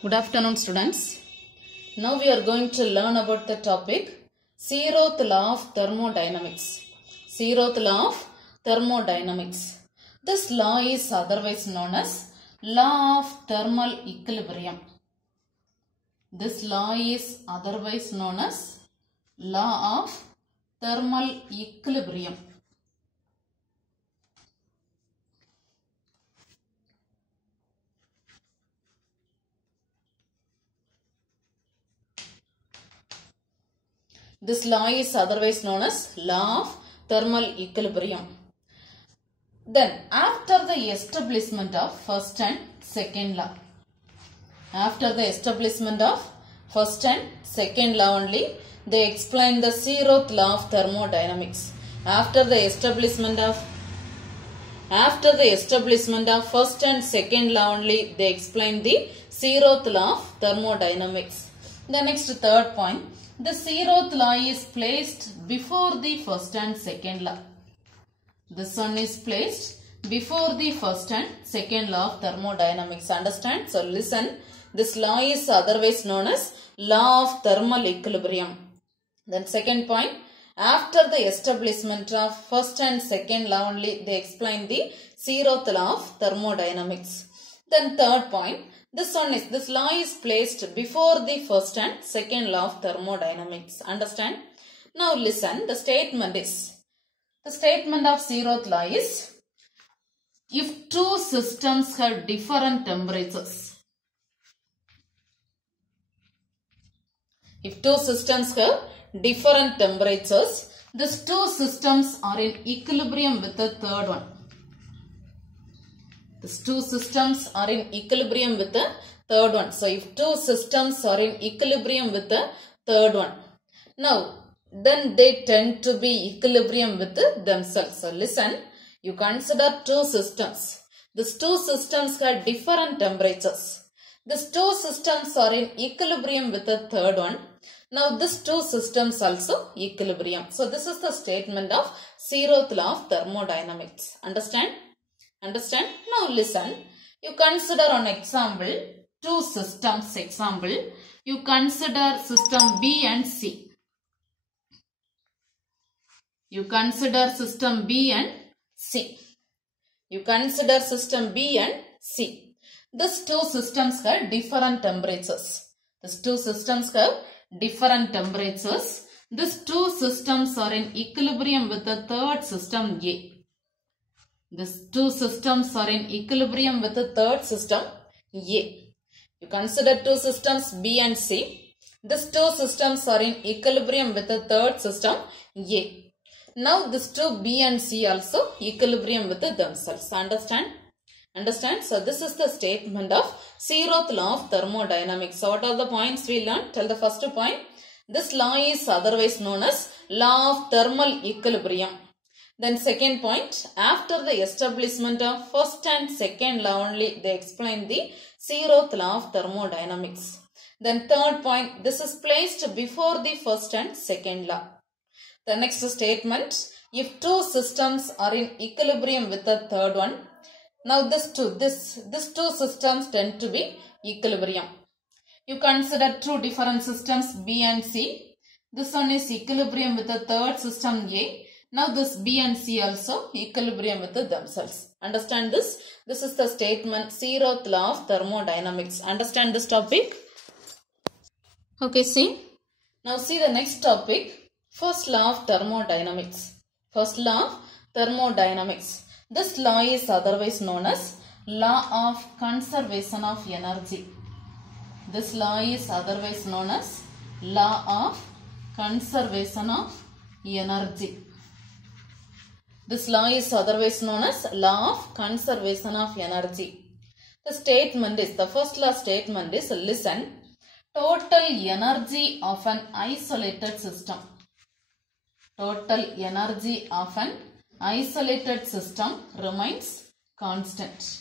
Good afternoon, students. Now we are going to learn about the topic zeroth law of thermodynamics. Zeroth law of thermodynamics. This law is otherwise known as law of thermal equilibrium. This law is otherwise known as law of thermal equilibrium. This law is otherwise known as law of thermal equilibrium. Then, after the establishment of first and second law, only, they explain the zeroth law of thermodynamics. After the establishment of first and second law only, they explain the zeroth law of thermodynamics. The next third point. The zeroth law is placed before the first and second law. This one is placed before the first and second law of thermodynamics. Understand? So listen. This law is otherwise known as law of thermal equilibrium. Then second point. After the establishment of first and second law only, they explain the zeroth law of thermodynamics. Then third point. This law is placed before the first and second law of thermodynamics. Understand? Now listen, the statement of zeroth law is, if two systems have different temperatures, these two systems are in equilibrium with the third one. These two systems are in equilibrium with the third one. So, if two systems are in equilibrium with the third one, now, then they tend to be equilibrium with themselves. So, listen, you consider two systems. These two systems have different temperatures. These two systems are in equilibrium with the third one. Now, these two systems also equilibrium. So, this is the statement of zeroth law of thermodynamics. Understand? Now listen, you consider on example, two systems example, you consider system B and C. These two systems have different temperatures. These two systems are in equilibrium with the third system A. These two systems are in equilibrium with the third system A. You consider two systems B and C. These two systems are in equilibrium with the third system A. Now these two B and C also equilibrium with themselves. Understand? So this is the statement of zeroth law of thermodynamics. So what are the points we learned? Tell the first point. This law is otherwise known as law of thermal equilibrium. Then second point, after the establishment of first and second law only, they explain the zeroth law of thermodynamics. Then third point, this is placed before the first and second law. The next statement, if two systems are in equilibrium with the third one, now these two systems tend to be equilibrium. You consider two different systems B and C. This one is equilibrium with the third system A. Now this B and C also equilibrium with themselves. Understand this? This is the statement zeroth law of thermodynamics. Understand this topic? Okay, see. Now see the next topic. First law of thermodynamics. This law is otherwise known as law of conservation of energy. This law is otherwise known as law of conservation of energy. This law is otherwise known as law of conservation of energy. The first law statement is, listen, total energy of an isolated system. Remains constant.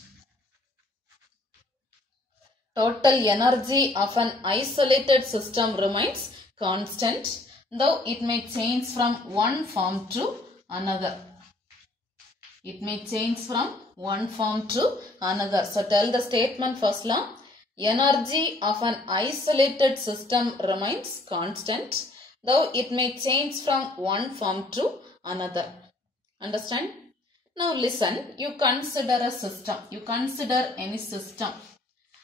Total energy of an isolated system remains constant, though it may change from one form to another. So tell the statement first law. energy of an isolated system remains constant, though it may change from one form to another. Understand? Now listen, you consider a system. You consider any system.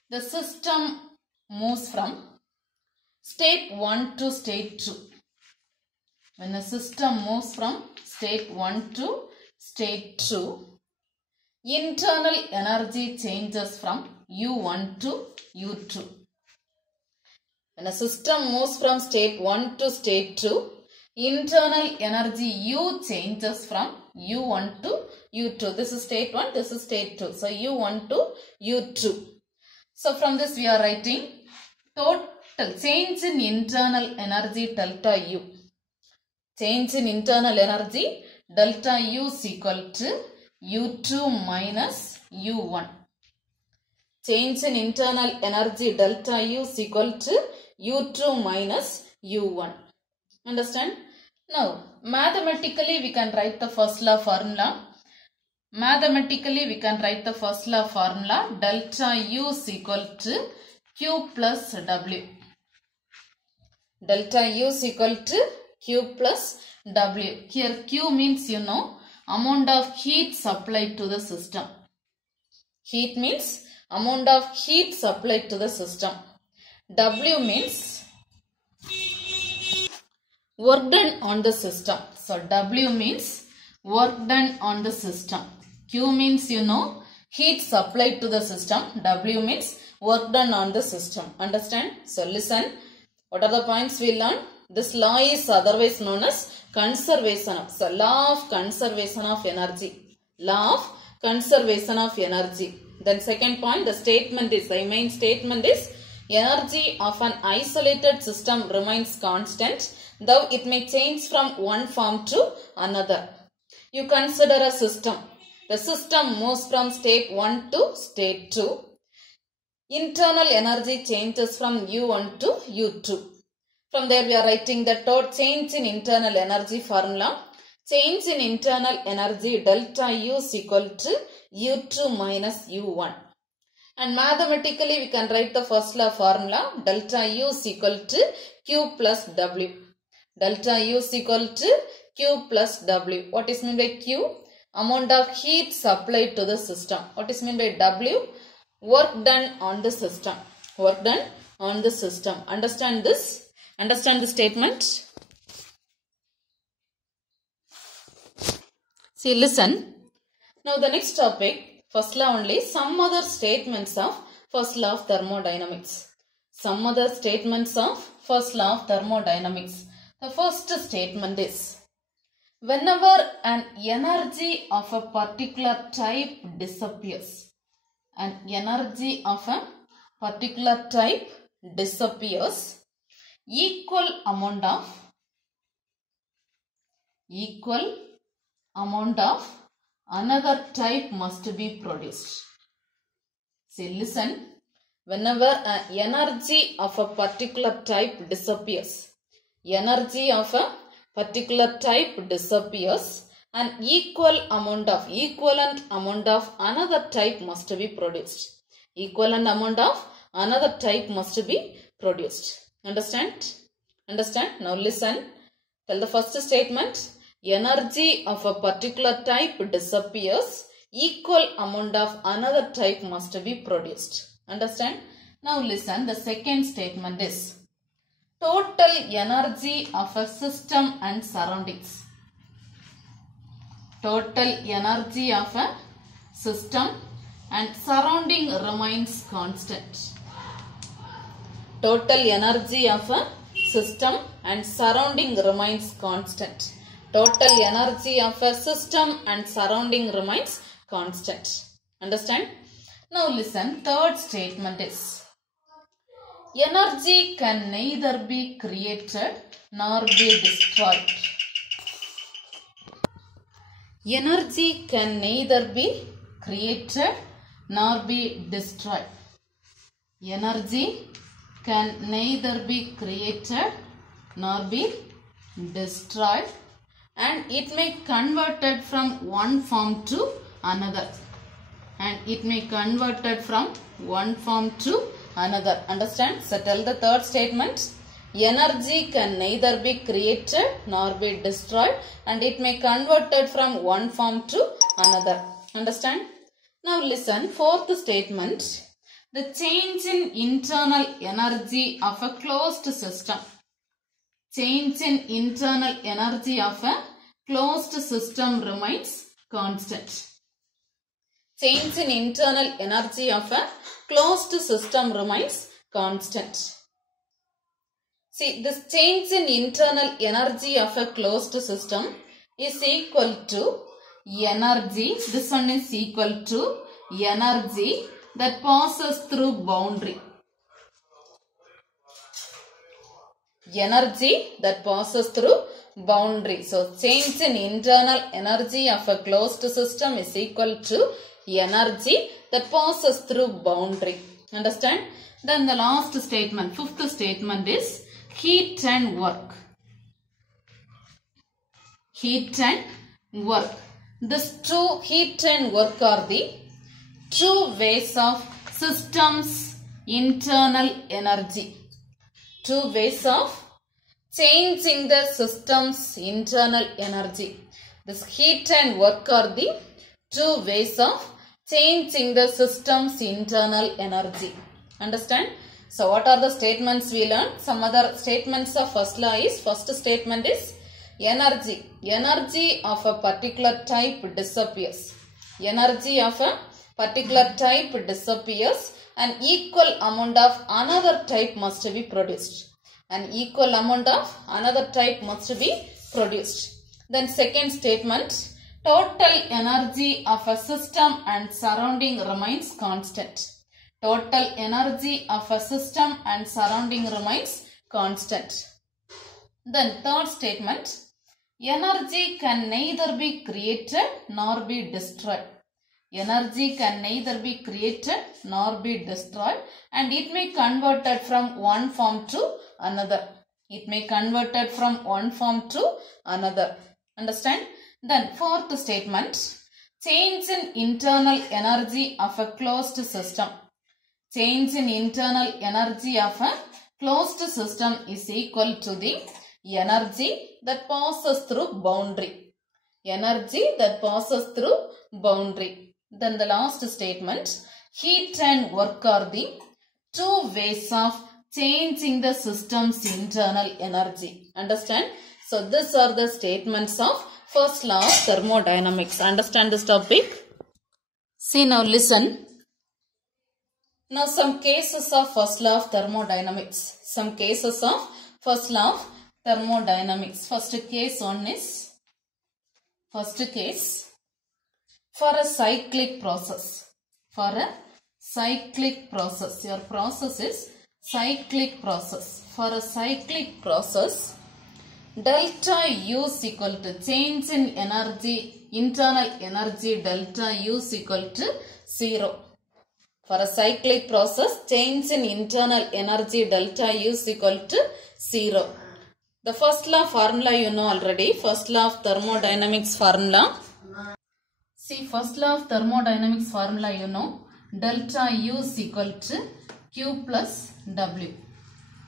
The system moves from state 1 to state 2. When the system moves from state 1 to state 2, internal energy changes from U1 to U2. When a system moves from state 1 to state 2, internal energy U changes from U1 to U2. This is state 1, this is state 2. So U1 to U2. So from this we are writing total change in internal energy delta U. Change in internal energy delta U is equal to U2 minus U1. Change in internal energy delta U is equal to U2 minus U1. Understand? Now, mathematically we can write the first law formula. Mathematically we can write the first law formula. Delta U is equal to Q plus W. Delta U is equal to Q plus W. Here Q means you know amount of heat supplied to the system. Heat means amount of heat supplied to the system. W means work done on the system. So W means work done on the system. Q means you know heat supplied to the system. W means work done on the system. Understand? So listen. What are the points we learned? This law is otherwise known as conservation of. So law of conservation of energy. Law of conservation of energy. Then second point, the statement is, the main statement is, energy of an isolated system remains constant, though it may change from one form to another. You consider a system. The system moves from state 1 to state 2. Internal energy changes from U1 to U2. From there we are writing the total change in internal energy formula. Change in internal energy delta U is equal to U2 minus U1. And mathematically we can write the first law formula. Delta U is equal to Q plus W. Delta U is equal to Q plus W. What is meant by Q? Amount of heat supplied to the system. What is meant by W? Work done on the system. Work done on the system. Understand this? Understand the statement? See, listen. Now the next topic, first law only, some other statements of first law of thermodynamics. Some other statements of first law of thermodynamics. The first statement is, whenever an energy of a particular type disappears, an energy of a particular type disappears, equal amount of another type must be produced. See, listen. Whenever an energy of a particular type disappears, energy of a particular type disappears, an equivalent amount of another type must be produced. Equivalent amount of another type must be produced. Understand? Understand? Now listen. Tell the first statement. Energy of a particular type disappears. Equal amount of another type must be produced. Understand? Now listen. The second statement is, total energy of a system and surroundings. Total energy of a system and surrounding remains constant. Total energy of a system and surrounding remains constant. Total energy of a system and surrounding remains constant. Understand? Now listen, third statement is, energy can neither be created nor be destroyed. Energy can neither be created nor be destroyed. Energy can neither be created nor be destroyed, and it may converted from one form to another. And it may converted from one form to another. Understand? So tell the third statement. Energy can neither be created nor be destroyed, and it may converted from one form to another. Understand? Now listen, fourth statement. The change in internal energy of a closed system. Change in internal energy of a closed system remains constant. Change in internal energy of a closed system remains constant. See, this change in internal energy of a closed system is equal to energy. This one is equal to energy that passes through boundary. Energy that passes through boundary. So, change in internal energy of a closed system is equal to energy that passes through boundary. Understand? Then the last statement, fifth statement is heat and work. Heat and work. These two, heat and work, are the two ways of system's internal energy. Two ways of changing the system's internal energy. This heat and work are the two ways of changing the system's internal energy. Understand? So what are the statements we learned? Some other statements of first law is, first statement is energy. Energy of a particular type disappears. Energy of a particular type disappears. An equal amount of another type must be produced. An equal amount of another type must be produced. Then second statement, total energy of a system and surrounding remains constant. Total energy of a system and surrounding remains constant. Then third statement, energy can neither be created nor be destroyed. Energy can neither be created nor be destroyed, and it may converted from one form to another. It may converted from one form to another. Understand? Then fourth statement, change in internal energy of a closed system. Change in internal energy of a closed system is equal to the energy that passes through boundary. Energy that passes through boundary. Then the last statement, heat and work are the two ways of changing the system's internal energy. Understand? So these are the statements of first law of thermodynamics. Understand this topic? See, now listen. Now some cases of first law of thermodynamics. Some cases of first law of thermodynamics. First case one is, first case, for a cyclic process. For a cyclic process. Your process is cyclic process. For a cyclic process, delta U is equal to change in energy, internal energy delta U is equal to 0. For a cyclic process, change in internal energy delta U is equal to 0. The first law formula you know already. First law of thermodynamics formula. See, first law of thermodynamics formula you know. Delta U is equal to Q plus W.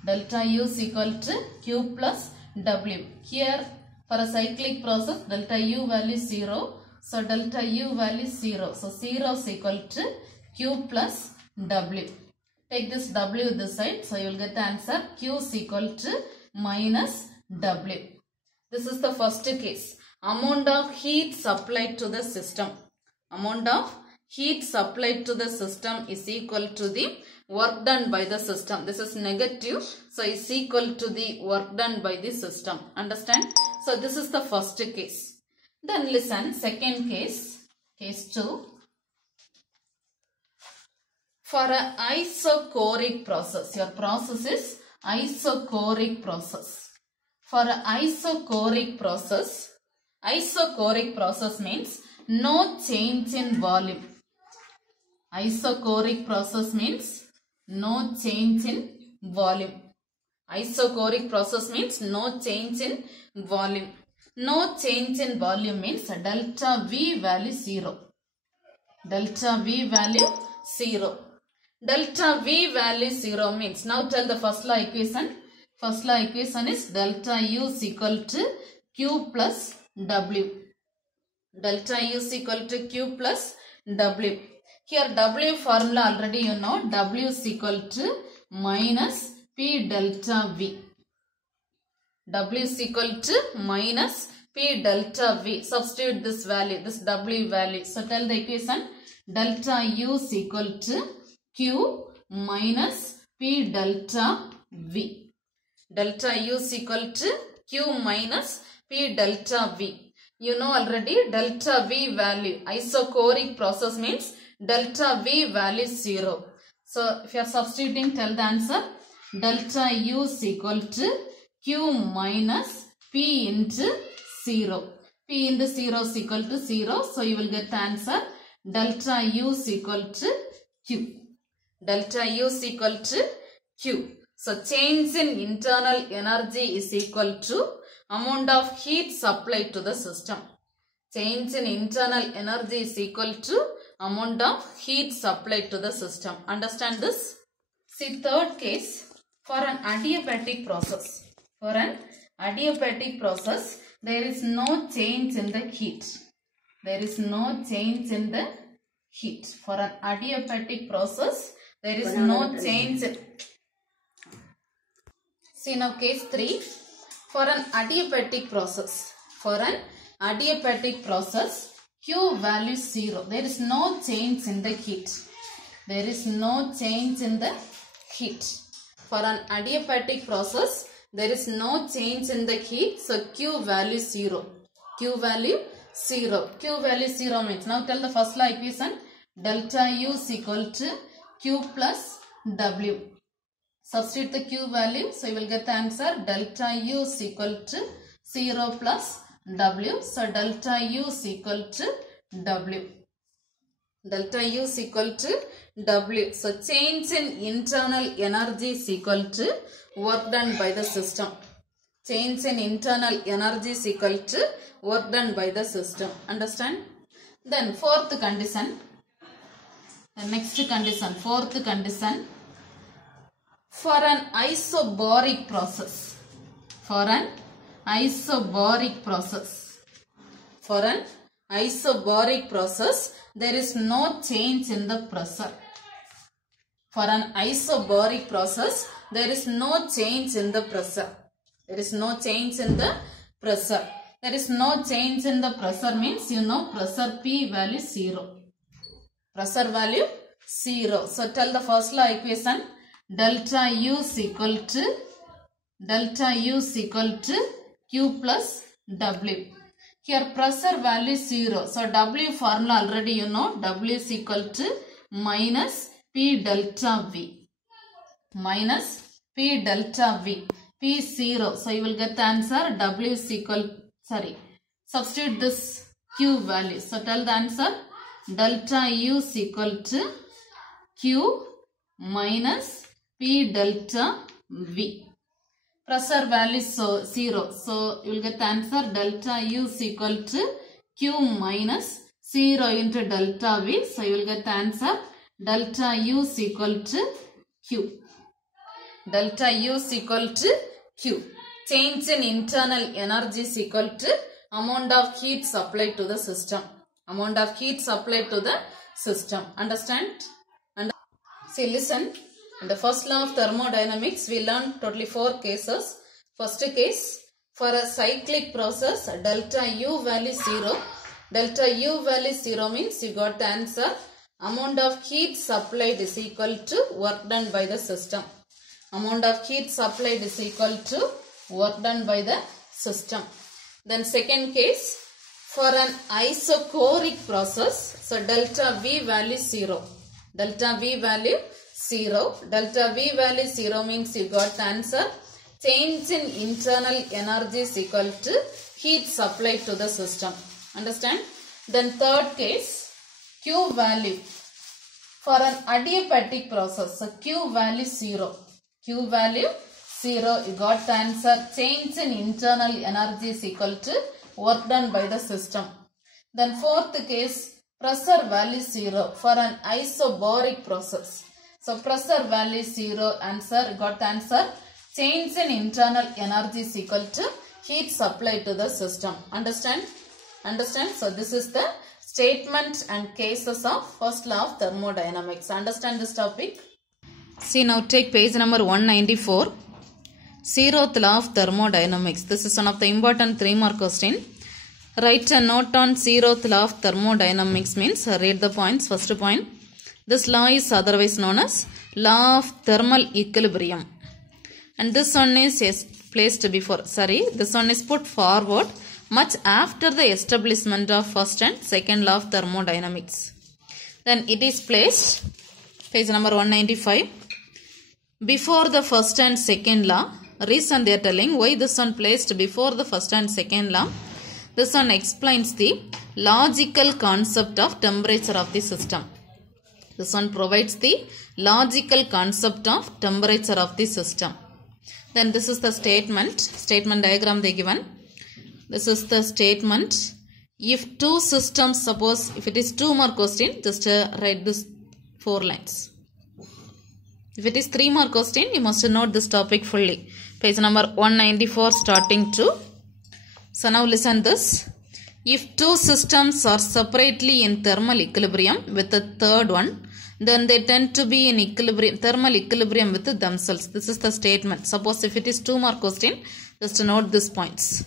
Delta U is equal to Q plus W. Here for a cyclic process, delta U value is 0. So delta U value is 0. So 0 is equal to Q plus W. Take this W this side. So you will get the answer. Q is equal to minus W. This is the first case. Amount of heat supplied to the system. Amount of heat supplied to the system is equal to the work done by the system. This is negative. So is equal to the work done by the system. Understand? So this is the first case. Then listen, second case. Case 2. For an isochoric process. Your process is isochoric process. For an isochoric process means no change in volume. Isochoric process means no change in volume. Isochoric process means no change in volume. No change in volume means delta V value 0. Delta V value 0. Delta V value 0 means, now tell the first law equation. First law equation is delta U is equal to Q plus W. Delta U is equal to Q plus W. Here W formula already you know. W is equal to minus P delta V. W is equal to minus P delta V. Substitute this value, this W value. So tell the equation. Delta U is equal to Q minus P delta V. Delta U is equal to Q minus P delta V. You know already delta V value. Isochoric process means delta V value is 0. So if you are substituting, tell the answer. Delta U is equal to Q minus P into 0. P into 0 is equal to 0. So you will get the answer. Delta U is equal to Q. Delta U is equal to Q. So change in internal energy is equal to amount of heat supplied to the system. Change in internal energy is equal to amount of heat supplied to the system. Understand this? See third case, for an adiabatic process. For an adiabatic process, there is no change in the heat. There is no change in the heat. For an adiabatic process, there is no change in... See now case 3. For an adiabatic process. For an adiabatic process, Q value is 0. There is no change in the heat. There is no change in the heat. For an adiabatic process, there is no change in the heat. So Q value 0. Q value 0. Q value 0 means, now tell the first law equation. Delta U is equal to Q plus W. Substitute the Q value. So you will get the answer. Delta U is equal to 0 plus W. So delta U is equal to W. Delta U is equal to W. So change in internal energy is equal to work done by the system. Change in internal energy is equal to work done by the system. Understand? Then fourth condition. The next condition. Fourth condition. For an isobaric process. For an isobaric process. For an isobaric process, there is no change in the pressure. For an isobaric process, there is no change in the pressure. There is no change in the pressure. There is no change in the pressure means, you know, pressure P value 0. Pressure value 0. So tell the first law equation. Delta U is equal to Q plus W. Here pressure value is 0. So W formula already you know. W is equal to minus P delta V. Minus P delta V. P is 0. So you will get the answer. W is equal, substitute this Q value. So tell the answer. Delta U is equal to Q minus P delta V. Pressure value is 0. So you will get the answer. Delta U is equal to Q minus 0 into delta V. So you will get the answer. Delta U is equal to Q. Delta U is equal to Q. Change in internal energy is equal to amount of heat supplied to the system. Amount of heat supplied to the system. Understand? See, listen. In the first law of thermodynamics, we learned totally 4 cases. First case, for a cyclic process, delta U value 0. Delta U value 0 means you got the answer. Amount of heat supplied is equal to work done by the system. Amount of heat supplied is equal to work done by the system. Then second case, for an isochoric process, so delta V value 0. Delta V value 0. Delta V value 0 means you got the answer. Change in internal energy is equal to heat supplied to the system. Understand? Then third case, Q value. For an adiabatic process, so Q value 0. Q value 0, you got the answer. Change in internal energy is equal to work done by the system. Then fourth case, pressure value 0 for an isobaric process. So pressure value is 0. Answer, got the answer. Change in internal energy is equal to heat supply to the system. Understand? Understand? So this is the statement and cases of first law of thermodynamics. Understand this topic? See, now take page number 194. Zeroth law of thermodynamics. This is one of the important 3-mark question. Write a note on zeroth law of thermodynamics means read the points. First point. This law is otherwise known as law of thermal equilibrium. And this one is placed before. This one is put forward much after the establishment of first and second law of thermodynamics. Then it is placed, page number 195, before the first and second law. Reason they are telling why this one placed before the first and second law. This one explains the logical concept of temperature of the system. This one provides the logical concept of temperature of the system. Then this is the statement diagram they given. This is the statement. If two systems, suppose if it is 2-mark question, just write this 4 lines. If it is 3-mark question, you must note this topic fully. Page number 194 starting to. So now listen this. If two systems are separately in thermal equilibrium with the third one, then they tend to be in equilibrium, thermal equilibrium with themselves. This is the statement. Suppose if it is 2-mark question, just note these points.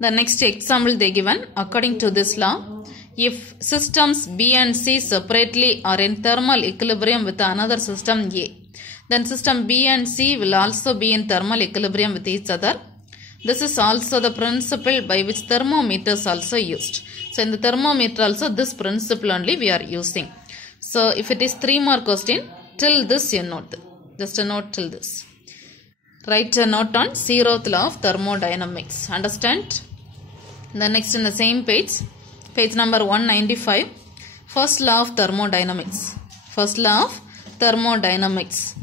The next example they given, according to this law, if systems B and C separately are in thermal equilibrium with another system A, then system B and C will also be in thermal equilibrium with each other. This is also the principle by which thermometers also used. So in the thermometer also this principle only we are using. So if it is 3-mark question, till this you note. Just a note till this. Write a note on zeroth law of thermodynamics. Understand? The next in the same page, page number 195, first law of thermodynamics. First law of thermodynamics.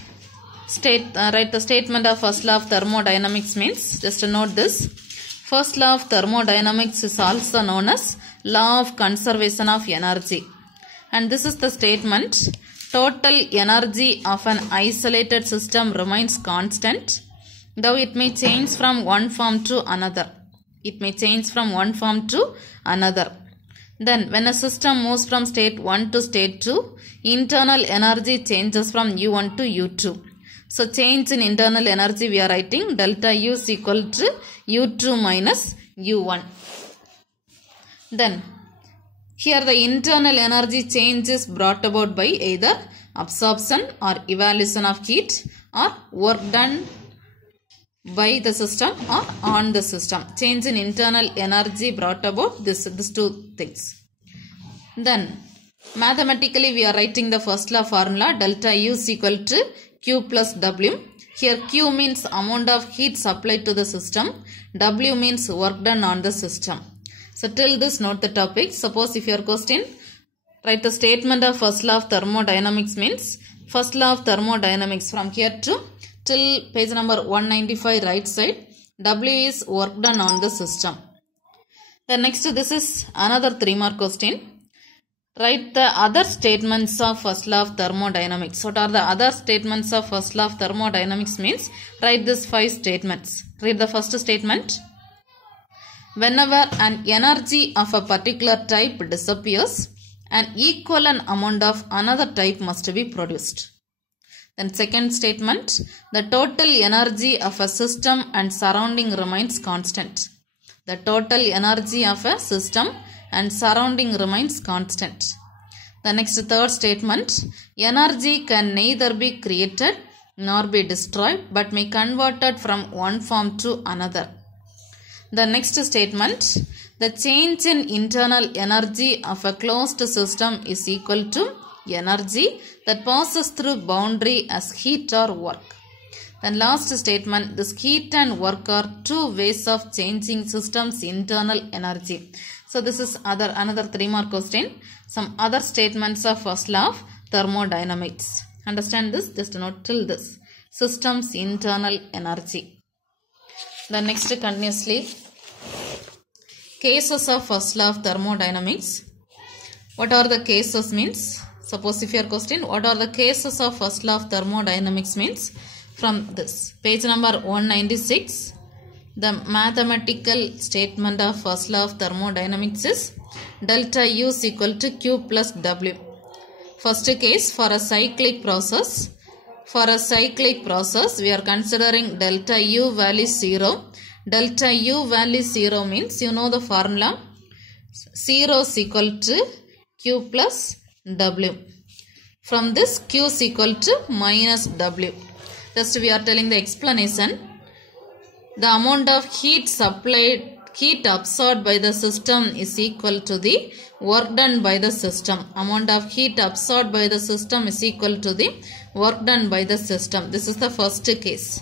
Write the statement of first law of thermodynamics means, just note this. First law of thermodynamics is also known as law of conservation of energy. And this is the statement. Total energy of an isolated system remains constant, though it may change from one form to another. It may change from one form to another. Then when a system moves from state 1 to state 2, internal energy changes from U1 to U2. So change in internal energy we are writing delta U is equal to U2 minus U1. Then here the internal energy change is brought about by either absorption or evaluation of heat or work done by the system or on the system. Change in internal energy brought about these two things. Then mathematically we are writing the first law formula delta U is equal to Q plus W. Here Q means amount of heat supplied to the system. W means work done on the system. So till this note the topic. Suppose if your question, write the statement of first law of thermodynamics means first law of thermodynamics from here to till page number 195 right side. W is work done on the system. The next this is another 3-mark question. Write the other statements of first law of thermodynamics. What are the other statements of first law of thermodynamics means write these 5 statements. Read the first statement. Whenever an energy of a particular type disappears, an equivalent amount of another type must be produced. Then second statement, the total energy of a system and surrounding remains constant. The total energy of a system and surrounding remains constant. The next third statement, energy can neither be created nor be destroyed but may converted from one form to another. The next statement, the change in internal energy of a closed system is equal to energy that passes through boundary as heat or work. Then last statement, this heat and work are 2 ways of changing system's internal energy. So this is another 3-mark question. Some other statements of first law of thermodynamics. Understand this? Just note till this. System's internal energy. The next continuously. Cases of first law of thermodynamics. What are the cases means? Suppose if your question, what are the cases of first law of thermodynamics means from this. Page number 196. The mathematical statement of first law of thermodynamics is delta U is equal to Q plus W. First case, for a cyclic process. For a cyclic process, we are considering delta U value 0. Delta U value 0 means, you know the formula. 0 is equal to Q plus W. From this, Q is equal to minus W. Just we are telling the explanation. The amount of heat absorbed by the system is equal to the work done by the system. Amount of heat absorbed by the system is equal to the work done by the system. This is the first case.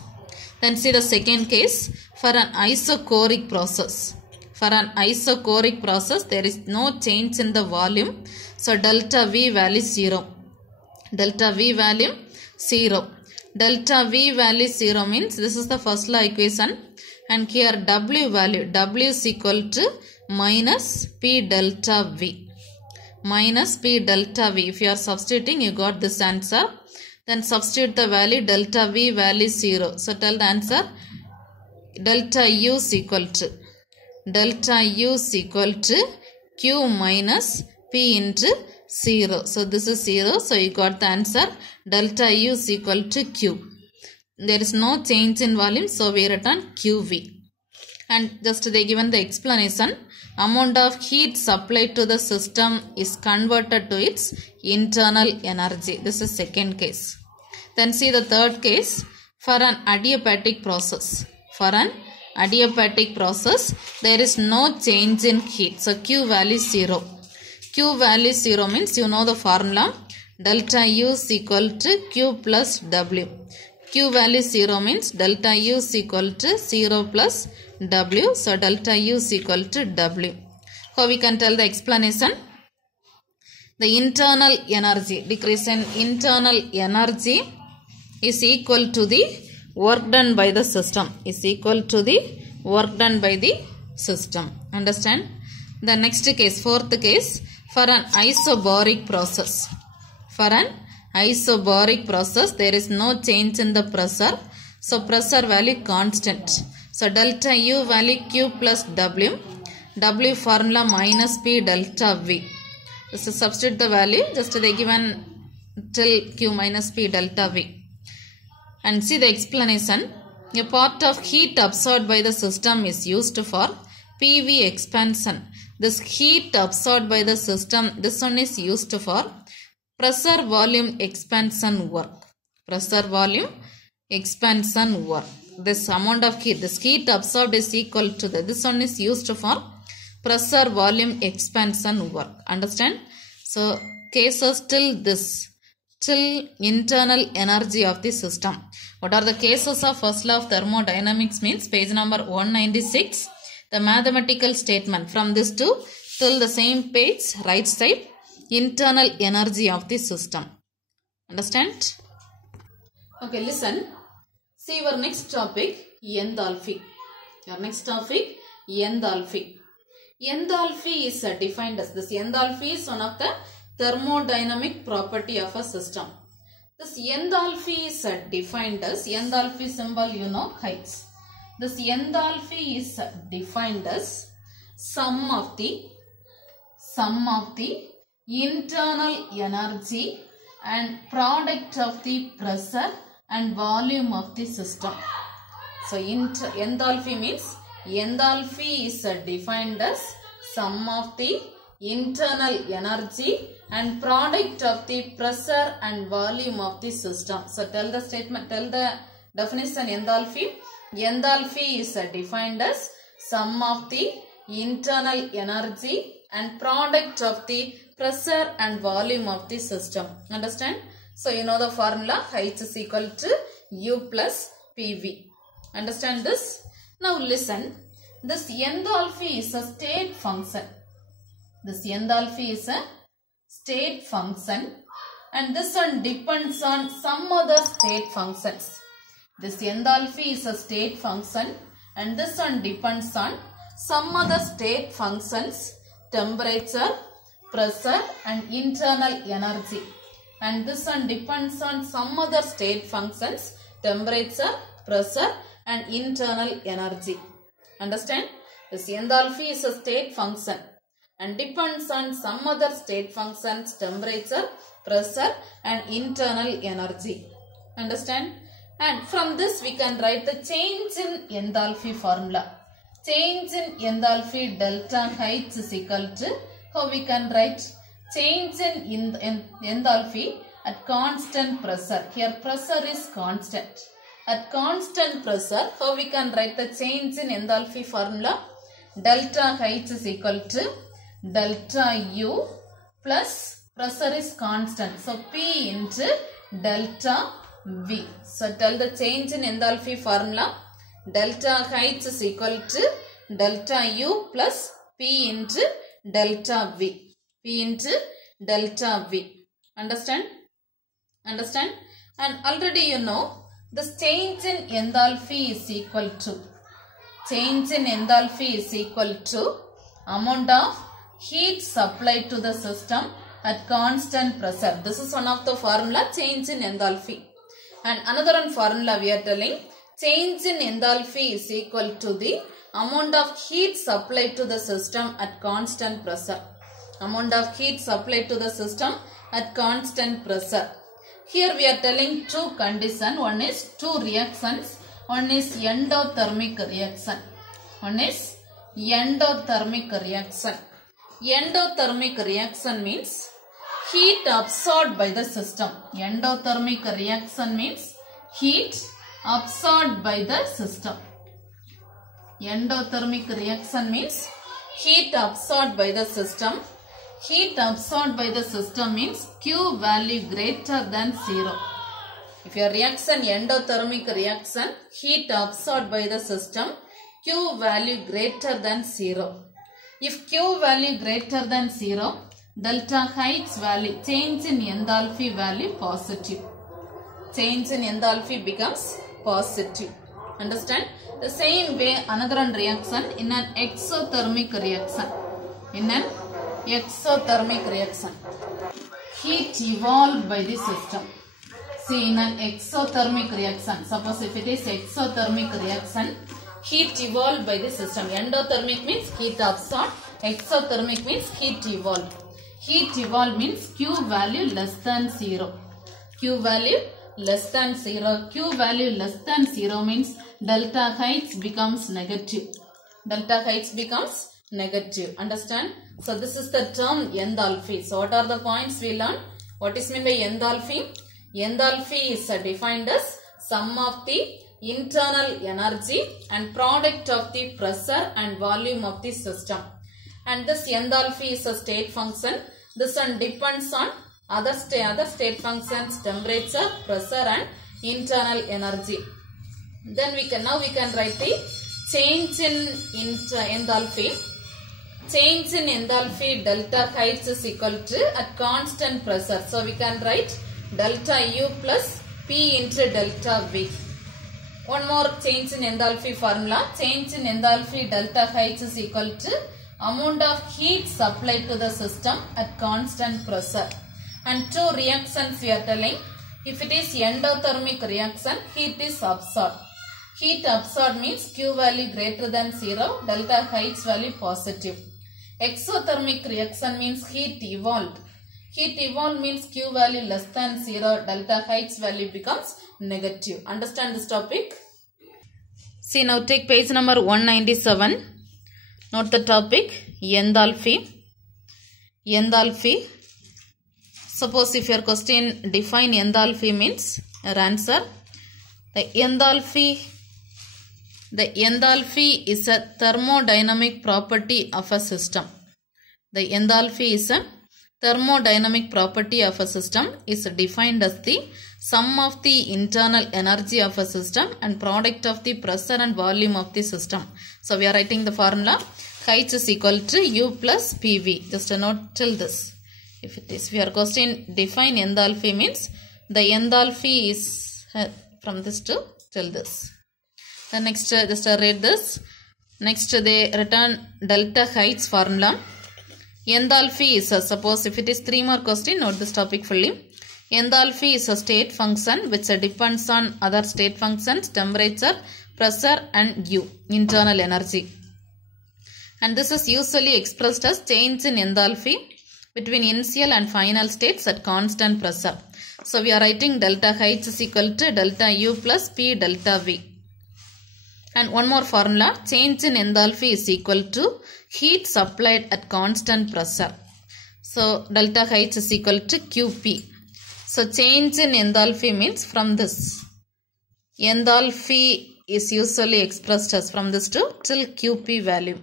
Then see the second case. For an isochoric process. For an isochoric process, there is no change in the volume. So delta V value 0. Delta V value 0. Delta V value 0 means this is the first law equation. And here W value. W is equal to minus P delta V. Minus P delta V. If you are substituting, you got this answer. Then substitute the value delta V value 0. So tell the answer. Delta U is equal to. Delta U is equal to Q minus P into 0. So this is 0. So you got the answer. Delta U is equal to Q. There is no change in volume. So we return QV. And just they given the explanation. Amount of heat supplied to the system is converted to its internal energy. This is second case. Then see the third case. For an adiabatic process. For an adiabatic process, there is no change in heat. So Q value 0. Q value 0 means, you know the formula. Delta U is equal to Q plus W. Q value 0 means delta U is equal to 0 plus W. So delta U is equal to W. How we can tell the explanation? The internal energy, decrease in internal energy is equal to the work done by the system. Is equal to the work done by the system. Understand? The next case, fourth case, for an isobaric process. For an isobaric process, there is no change in the pressure. So pressure value constant. So delta U value Q plus W. W formula minus P delta V. So substitute the value. Just they given till Q minus P delta V. And see the explanation. A part of heat absorbed by the system is used for PV expansion. This heat absorbed by the system, this one is used for pressure volume expansion work. Pressure volume expansion work. This amount of heat, this heat absorbed is equal to this one is used for pressure volume expansion work. Understand? So cases till this, till internal energy of the system. What are the cases of first law of thermodynamics means? Page number 196. The mathematical statement from this to till the same page, right side, internal energy of the system. Understand? Okay, listen. See your next topic, enthalpy. Your next topic, enthalpy. Enthalpy is defined as this. Enthalpy is one of the thermodynamic property of a system. This enthalpy is defined as, enthalpy symbol you know, H. This enthalpy is defined as sum of the internal energy and product of the pressure and volume of the system. So enthalpy means, enthalpy is defined as sum of the internal energy and product of the pressure and volume of the system. So tell the statement, tell the definition enthalpy. Enthalpy is defined as sum of the internal energy and product of the pressure and volume of the system. Understand? So you know the formula, H is equal to U plus PV. Understand this? Now listen, this enthalpy is a state function. This enthalpy is a state function and this one depends on some other state functions. This enthalpy is a state function and this one depends on some other state functions, temperature, pressure and internal energy. And this one depends on some other state functions, temperature, pressure and internal energy. Understand? This enthalpy is a state function and depends on some other state functions, temperature, pressure and internal energy. Understand? And from this we can write the change in enthalpy formula. Change in enthalpy delta H is equal to, how we can write change in enthalpy at constant pressure. Here pressure is constant. At constant pressure, how we can write the change in enthalpy formula? Delta H is equal to delta U plus pressure is constant. So P into delta V. So tell the change in enthalpy formula. Delta H is equal to delta U plus P into delta V. P into delta V. Understand? Understand? And already you know this change in enthalpy is equal to, change in enthalpy is equal to amount of heat supplied to the system at constant pressure. This is one of the formula, change in enthalpy. And another one formula we are telling, change in enthalpy is equal to the amount of heat supplied to the system at constant pressure. Amount of heat supplied to the system at constant pressure. Here we are telling two conditions. One is two reactions. One is endothermic reaction. One is endothermic reaction. Endothermic reaction means heat absorbed by the system. Endothermic reaction means heat absorbed by the system. Endothermic reaction means heat absorbed by the system. Heat absorbed by the system means Q value greater than 0. If your reaction endothermic reaction, heat absorbed by the system, Q value greater than 0. If Q value greater than 0, delta H value, change in enthalpy value positive. Change in enthalpy becomes positive. Understand? The same way another reaction in an exothermic reaction. In an exothermic reaction, heat evolved by the system. See, in an exothermic reaction, suppose if it is exothermic reaction, heat evolved by the system. Endothermic means heat absorbed, exothermic means heat evolved. Heat evolved means Q value less than 0. Q value less than 0. Q value less than 0 means delta H becomes negative. Delta H becomes negative. Understand? So this is the term enthalpy. So what are the points we learned? What is meant by enthalpy? Enthalpy is defined as sum of the internal energy and product of the pressure and volume of the system. And this enthalpy is a state function. This one depends on other state functions, temperature, pressure and internal energy. Then we can write the change in enthalpy. Change in enthalpy delta H is equal to at constant pressure. So we can write delta U plus P into delta V. One more change in enthalpy formula. Change in enthalpy delta H is equal to amount of heat supplied to the system at constant pressure. And two reactions we are telling. If it is endothermic reaction, heat is absorbed. Heat absorbed means Q value greater than 0, delta H value positive. Exothermic reaction means heat evolved. Heat evolved means Q value less than 0, delta H value becomes negative. Understand this topic? See, now take page number 197. Note the topic, enthalpy. Enthalpy. Suppose if your question define enthalpy means your answer. The enthalpy is a thermodynamic property of a system. The enthalpy is a thermodynamic property of a system, is defined as the sum of the internal energy of a system and product of the pressure and volume of the system. So we are writing the formula H is equal to U plus PV. Just a note till this. If it is, your question define enthalpy means the enthalpy is from this to till this. The next, just read this. Next they return delta H formula. Enthalpy is suppose if it is 3 more question, note this topic fully. Enthalpy is a state function which depends on other state functions, temperature, pressure and U, internal energy. And this is usually expressed as change in enthalpy between initial and final states at constant pressure. So we are writing delta H is equal to delta U plus P delta V. And one more formula, change in enthalpy is equal to heat supplied at constant pressure. So delta H is equal to QP. So change in enthalpy means from this. Enthalpy is usually expressed as from this to till QP value.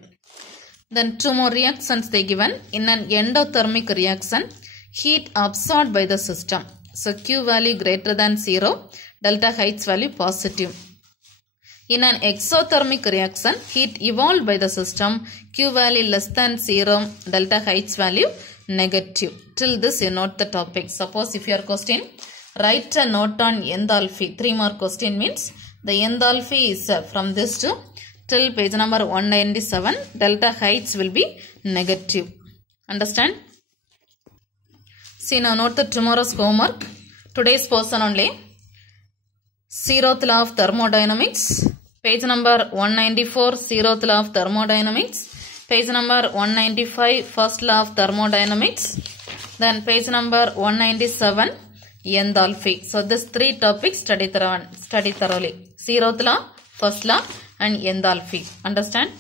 Then two more reactions they given. In an endothermic reaction, heat absorbed by the system. So Q value greater than 0, delta H value positive. In an exothermic reaction, heat evolved by the system, Q value less than 0, delta H value negative. Till this you note the topic. Suppose if your question, write a note on enthalpy. 3 more question means the enthalpy is from this to till page number 197, delta H will be negative. Understand? See now note the tomorrow's homework. Today's portion only. 0th law of thermodynamics. Page number 194, 0th law of thermodynamics. Page number 195, first law of thermodynamics. Then page number 197, enthalpy. So this 3 topics study thoroughly. 0th law, first law and enthalpy. Understand?